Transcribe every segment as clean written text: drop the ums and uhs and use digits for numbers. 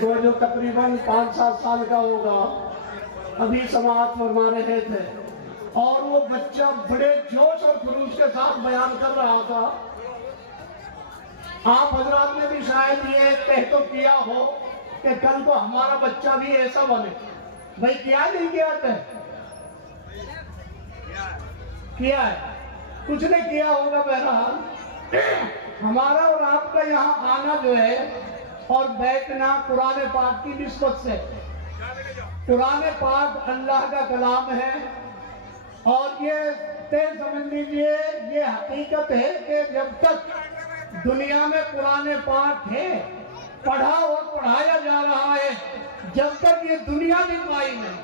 वो जो तकरीबन 5-7 साल का होगा, अभी समाअत फरमा रहे थे और वो बच्चा बड़े जोश और खरूश के साथ बयान कर रहा था। आप हजरात ने भी शायद ये तय तो किया हो कि कल को हमारा बच्चा भी ऐसा बने। भाई किया नहीं किया तय? किया है, कुछ ने किया होगा। बहरहाल हमारा और आपका यहाँ आना जो है और बैठना कुरान पाक की निस्बत से, कुरान पाक अल्लाह का कलाम है और ये तय समझ लीजिए, ये हकीकत है कि जब तक दुनिया में कुरान पाक है, पढ़ा और पढ़ाया जा रहा है, जब तक ये दुनिया नहीं कायम है।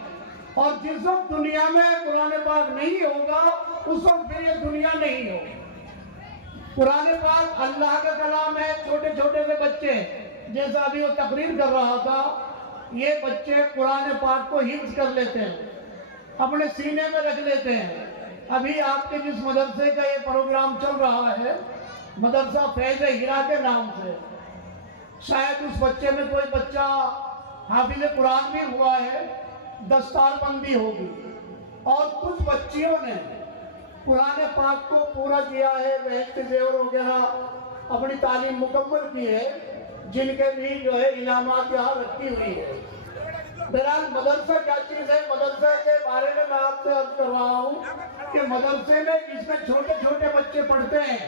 और जिस वक्त दुनिया में कुरान पाक नहीं होगा उस वक्त फिर ये दुनिया नहीं होगी। कुरान पाक अल्लाह का कलाम है। छोटे छोटे से बच्चे, जैसा अभी वो तकरीर कर रहा था, ये बच्चे कुरान पाक को हिफ्ज कर लेते हैं, अपने सीने में रख लेते हैं। अभी आपके जिस मदरसे का ये प्रोग्राम चल रहा है, मदरसा फैज हिरा के नाम से, शायद उस बच्चे में कोई बच्चा हाफिज कुरान भी हुआ है, दस्तारबंदी होगी और कुछ बच्चियों ने कुरान पाक को पूरा किया है, बहत जेवर वगैरह अपनी तालीम मुकम्मल की है, जिनके भी जो है इनामात यहाँ रखी हुई है। बहरहाल मदरसा क्या चीज़ है, मदरसा के बारे में मैं आपसे अर्ज कर रहा हूँ कि मदरसे में जिसमें छोटे छोटे बच्चे पढ़ते हैं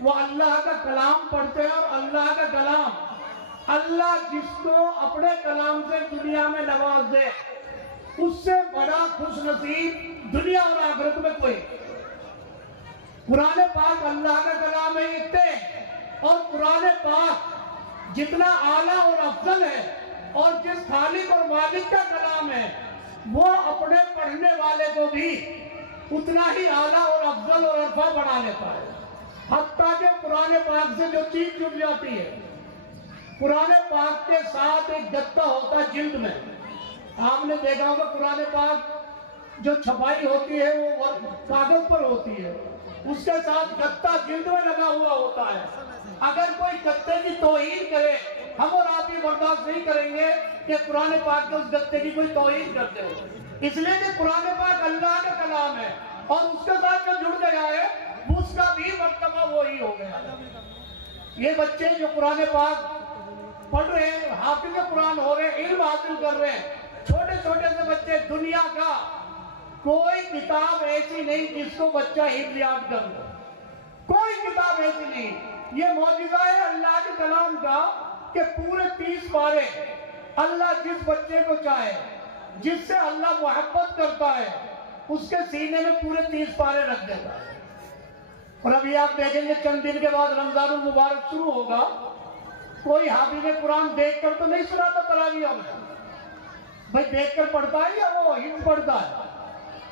वो अल्लाह का कलाम पढ़ते हैं। और अल्लाह का कलाम, अल्लाह जिसको अपने कलाम से दुनिया में नवाज दे, उससे बड़ा खुश नसीब दुनिया और आखिरत में कोई। कुरान पाक अल्लाह का कलाम है इतने, और कुरान पाक जितना आला और अफजल है और जिस खालिक और मालिक का कलाम है, वो अपने पढ़ने वाले को भी उतना ही आला और अफजल और अरफा बना लेता है। हत्ता के कुरान पाक से जो चीज जुड़ जाती है, कुरान पाक के साथ एक गत्ता होता है जिल्द में। आपने देखा होगा कुरान पाक जो छपाई होती है वो कागज पर होती है, उसके साथ गत्ता जिल्द में लगा हुआ होता है। अगर कोई गत्ते की तौहीन करे, हम और आप ये बर्दाश्त नहीं करेंगे कि कुरान पाक के उस गत्ते की कोई तौहीन करते हो, इसलिए कि कुरान पाक अल्लाह का कलाम है और उसके साथ जो जुड़ गया है उसका भी मर्तबा वही हो गया। ये बच्चे जो कुरान पाक पढ़ रहे हैं, हाफिज कुरान हो रहे हैं, इल्म हासिल कर रहे हैं, छोटे छोटे से बच्चे, दुनिया का कोई किताब ऐसी नहीं जिसको बच्चा हिफ्ज़ याद कर लो, कोई किताब ऐसी नहीं। ये मौजूदा है अल्लाह के कलाम का कि पूरे 30 पारे अल्लाह जिस बच्चे को चाहे, जिससे अल्लाह मोहब्बत करता है, उसके सीने में पूरे 30 पारे रख देता है। और अभी आप देखेंगे चंद दिन के बाद रमजानुल मुबारक शुरू होगा, कोई हाफिज कुरान देखकर तो नहीं सुनाता तराविया में, भाई देखकर पढ़ता है या वो हिफ्ज़ पढ़ता है?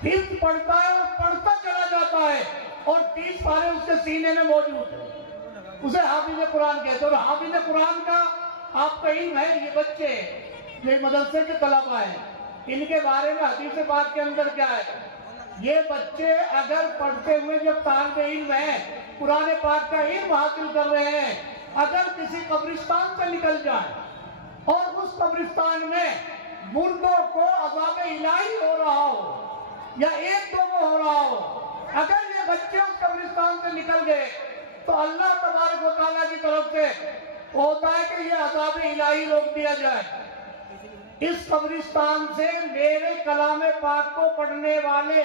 हिफ्ज़ पढ़ता है और पढ़ता चला जाता है और 30 पारे उसके सीने में मौजूद है, उसे हाफिज कुरान कहते हैं। और हाफिज कुरान का आपका इल्म है, ये बच्चे जो मदरसे के तलबा हैं, इनके बारे में हदीस पाक के अंदर क्या है, ये बच्चे अगर पढ़ते हुए जब तालिब इल्म है, कुरान पाक का इल्म हासिल कर रहे हैं, अगर किसी कब्रिस्तान से निकल जाए और उस कब्रिस्तान में मुर्दों को अज़ाब इलाही हो रहा हो या एक दो को हो रहा हो, अगर ये बच्चे उस कब्रिस्तान से निकल गए तो अल्लाह तबारक व तआला की तरफ से होता है कि ये अज़ाब इलाही रोक दिया जाए। इस कब्रिस्तान से मेरे कलाम पाक को पढ़ने वाले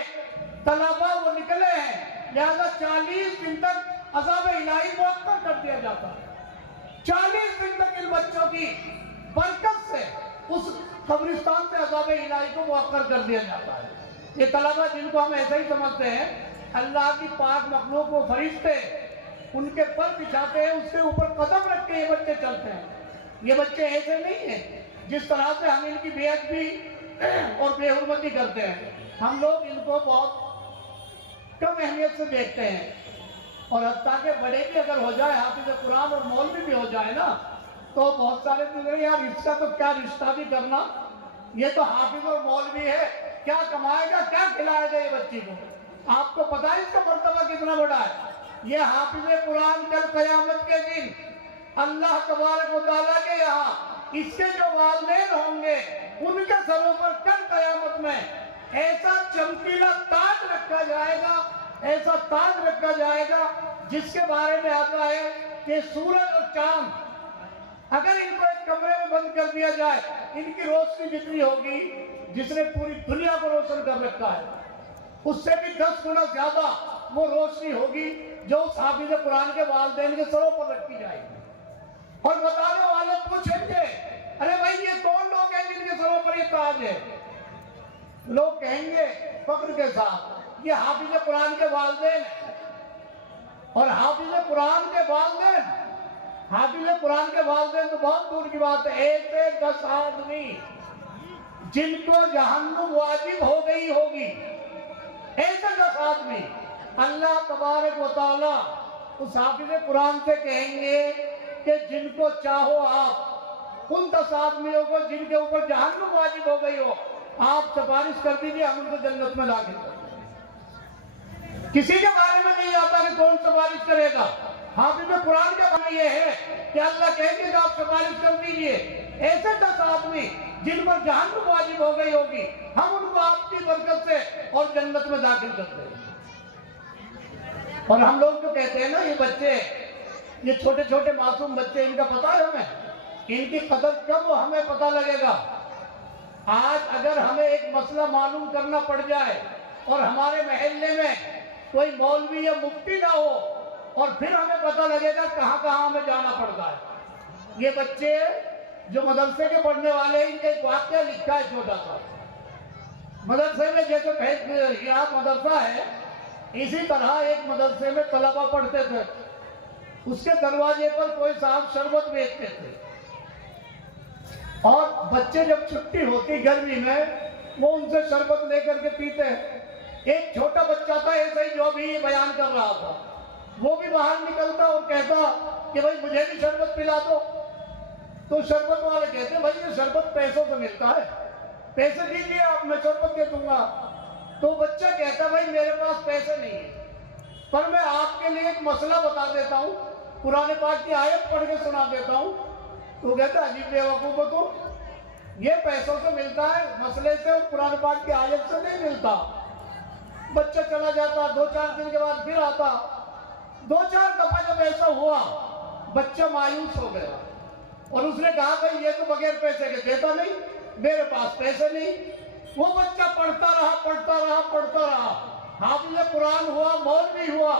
तलबा वो निकले हैं, लिहाजा 40 दिन तक अज़ाब इलाही मुअक्कर कर दिया जाता है। 40 दिन तक इन बच्चों की बरकत से उस कब्रिस्तान से अज़ाब इलाही को मुअक्कर कर दिया जाता है। ये तलबा जिनको हम ऐसे ही समझते हैं, अल्लाह की पाक मखलूक वो फरिश्ते उनके पर बिछाते हैं, उसके ऊपर कदम रख के ये बच्चे चलते हैं। ये बच्चे ऐसे नहीं है जिस तरह से हम इनकी बेअदबी और बेहुरमती करते हैं। हम लोग इनको बहुत कम अहमियत से देखते हैं और हत्ता के बड़े भी अगर हो जाए, हाफिज कुरान और मौलवी भी हो जाए ना, तो बहुत सारे तो यार इसका तो क्या रिश्ता भी करना, ये तो हाफिज और मौलवी है, क्या कमाएगा क्या खिलाएगा ये बच्ची को। आपको पता है इसका मर्तबा कितना बड़ा है? ये हाफिज कुरान कल क़यामत के दिन अल्लाह तबारक व तआला के यहाँ इसके जो वालिदैन होंगे उनके सरों पर कल कयामत में ऐसा चमकीला ताज रखा जाएगा, ऐसा ताज रखा जाएगा जिसके बारे में आता है कि सूरज और चांद अगर इनको एक कमरे में बंद कर दिया जाए, इनकी रोशनी जितनी होगी जिसने पूरी दुनिया को रोशन कर रखा है, उससे भी 10 गुना ज्यादा वो रोशनी होगी जो उस हाफिज कुरान के वालिदैन के सरों पर रखी जाएगी। और बताने वाले पूछेंगे, अरे भाई ये कौन लोग हैं जिनके सरों पर ये ताज है? लोग कहेंगे फख्र के साथ, ये हाफिज कुरान के वालिदैन है। और हाफिज कुरान के वालिदैन, हाफिज कुरान के वालिदैन तो बहुत दूर की बात है, ऐसे 10 आदमी जिनको जहन्नुम वाजिब हो गई होगी, ऐसे 10 आदमी अल्लाह तबारक व तआला उस हाफिज कुरान से कहेंगे कि जिनको चाहो आप, उन 10 आदमियों को जिनके ऊपर जहन्नुम वाजिब हो गई हो, आप सिफारिश कर दीजिए, हम उनको जन्नत में दाखिल कर देंगे। किसी के बारे में नहीं आता कि कौन सिफारिश करेगा। हाफिज कुरान के बारे में ये है कि अल्लाह कहेंगे कि आप सिफारिश कर दीजिए, ऐसे 10 आदमी जिन पर जहन्नुम वाजिब हो गई होगी, हम उनको आपकी बरकत से और जन्नत में दाखिल करते हैं। और हम लोग तो कहते हैं ना, ये बच्चे, ये छोटे छोटे मासूम बच्चे, इनका पता है हमें, इनकी कदर कब हमें पता लगेगा? आज अगर हमें एक मसला मालूम करना पड़ जाए और हमारे मोहल्ले में कोई मौलवी या मुफ्ती ना हो, और फिर हमें पता लगेगा कहाँ कहाँ हमें जाना पड़ता है। ये बच्चे जो मदरसे के पढ़ने वाले, इनका एक वाक्य लिखा है छोटा सा। मदरसे में जैसे फैज मदरसा है, इसी तरह एक मदरसे में तलबा पढ़ते थे। उसके दरवाजे पर कोई साहब शरबत बेचते थे, और बच्चे जब छुट्टी होती गर्मी में, वो उनसे शरबत लेकर के पीते हैं। एक छोटा बच्चा था ऐसे ही, जो अभी बयान कर रहा था, वो भी बाहर निकलता और कहता कि भाई मुझे भी शरबत पिला दो। तो शरबत वाले कहते, भाई ये शरबत पैसों से मिलता है, पैसे दीजिए आप, मैं शरबत दे दूंगा। तो बच्चा कहता, भाई मेरे पास पैसे नहीं है, पर मैं आपके लिए एक मसला बता देता हूँ, कुरान पाक की आयत पढ़ के सुना देता हूँ। तो कहता, अजीब बेवकूफ को, ये पैसों से मिलता है, मसले से और कुरान पाक की आयत से नहीं मिलता। बच्चा चला जाता, 2-4 दिन के बाद फिर आता। 2-4 दफा जब ऐसा हुआ, बच्चा मायूस हो गया और उसने कहा, भाई ये तो बगैर पैसे के देता नहीं, मेरे पास पैसे नहीं। वो बच्चा पढ़ता रहा, पढ़ता रहा, पढ़ता रहा, हाफिज कुरान हुआ, मौलवी हुआ,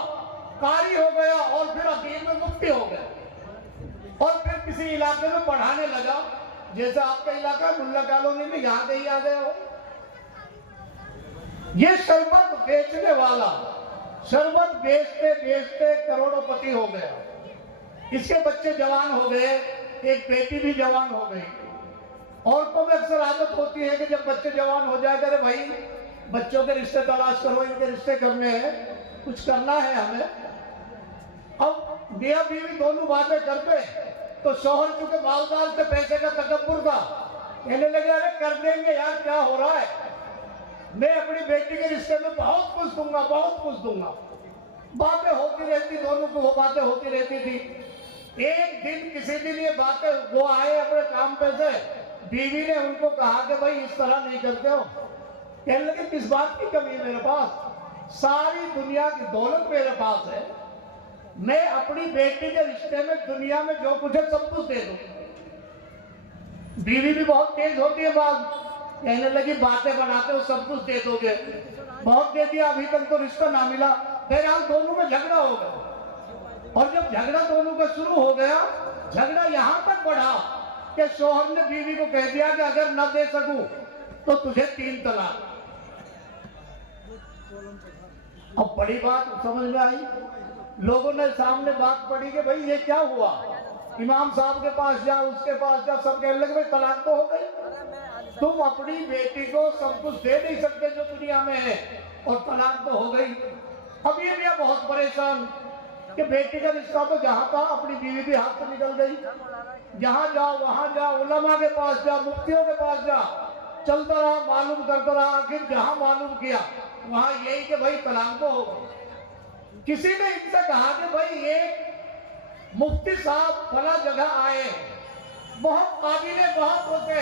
कारी हो गया, और फिर अखीर में मुफ्ती हो गया। और फिर किसी इलाके में पढ़ाने लगा, जैसे आपका इलाका मुल्ला कॉलोनी में, यहाँ कहीं आ गया हो। ये शरबत बेचने वाला शरबत बेचते बेचते करोड़ोंपति हो गया। इसके बच्चे जवान हो गए, एक बेटी भी जवान हो गई। औरतों में अक्सर आदत होती है कि जब बच्चे जवान हो जाए, अरे भाई बच्चों के रिश्ते तलाश करो, इनके रिश्ते करने हैं, कुछ करना है हमें। अब मियां बीवी दोनों बातें करते, तो शौहर चूंकि मालदार से पैसे का तकब्बुर था, कहने लगे, अरे कर देंगे यार, क्या हो रहा है, मैं अपनी बेटी के रिश्ते में बहुत कुछ दूंगा, बहुत कुछ दूंगा। बातें होती रहती, दोनों को वो बातें होती रहती थी। एक दिन किसी दिन ये बातें, वो आए अपने काम पे से, बीवी ने उनको कहा कि भाई इस तरह नहीं करते हो। कहने लगे, किस बात की कमी है मेरे पास, सारी दुनिया की दौलत मेरे पास है, मैं अपनी बेटी के रिश्ते में दुनिया में जो कुछ है सब कुछ दे दूं। बीवी भी बहुत तेज होती है, बात कहने लगी, बातें बनाते हो सब कुछ दे दोगे, बहुत दे दिया, अभी तक तो रिश्ता ना मिला। बहरहाल दोनों में झगड़ा हो गया, और जब झगड़ा दोनों का शुरू हो गया, झगड़ा यहां तक बढ़ा कि शौहर ने बीवी को कह दिया कि अगर न दे सकूं तो तुझे 3 तलाक। अब बड़ी बात समझ में आई, लोगों ने सामने बात पड़ी कि भाई ये क्या हुआ, इमाम साहब के पास जा, उसके पास जा, सब कहने लगे, भाई तलाक तो हो गई, तुम अपनी बेटी को सब कुछ दे नहीं सकते जो दुनिया में है, और तलाक तो हो गई। अब ये भी बहुत परेशान कि बेटी का रिश्ता तो जहां था, अपनी बीवी भी हाथ से निकल गई, जहां जाओ वहां जाओ, उलमा के पास जा, मुफ्तियों के पास जा, चलता रहा, मालूम करता रहा, आखिर जहां मालूम किया वहां यही कि भाई तलाक तो हो गई। किसी ने इनसे कहा कि भाई एक मुफ्ती साहब फला जगह आए, बहुत काबिले बहुत होते हैं।